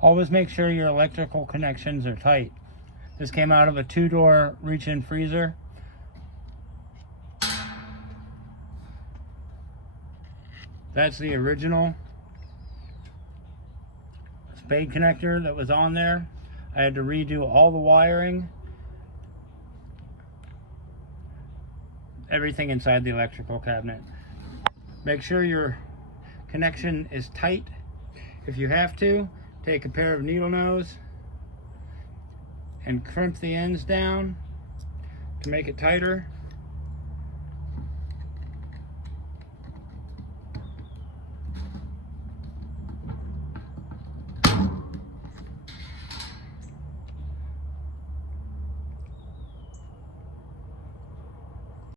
Always make sure your electrical connections are tight. This came out of a 2-door reach-in freezer. That's the original spade connector that was on there. I had to redo all the wiring, everything inside the electrical cabinet. Make sure your connection is tight. If you have to, take a pair of needle nose and crimp the ends down to make it tighter.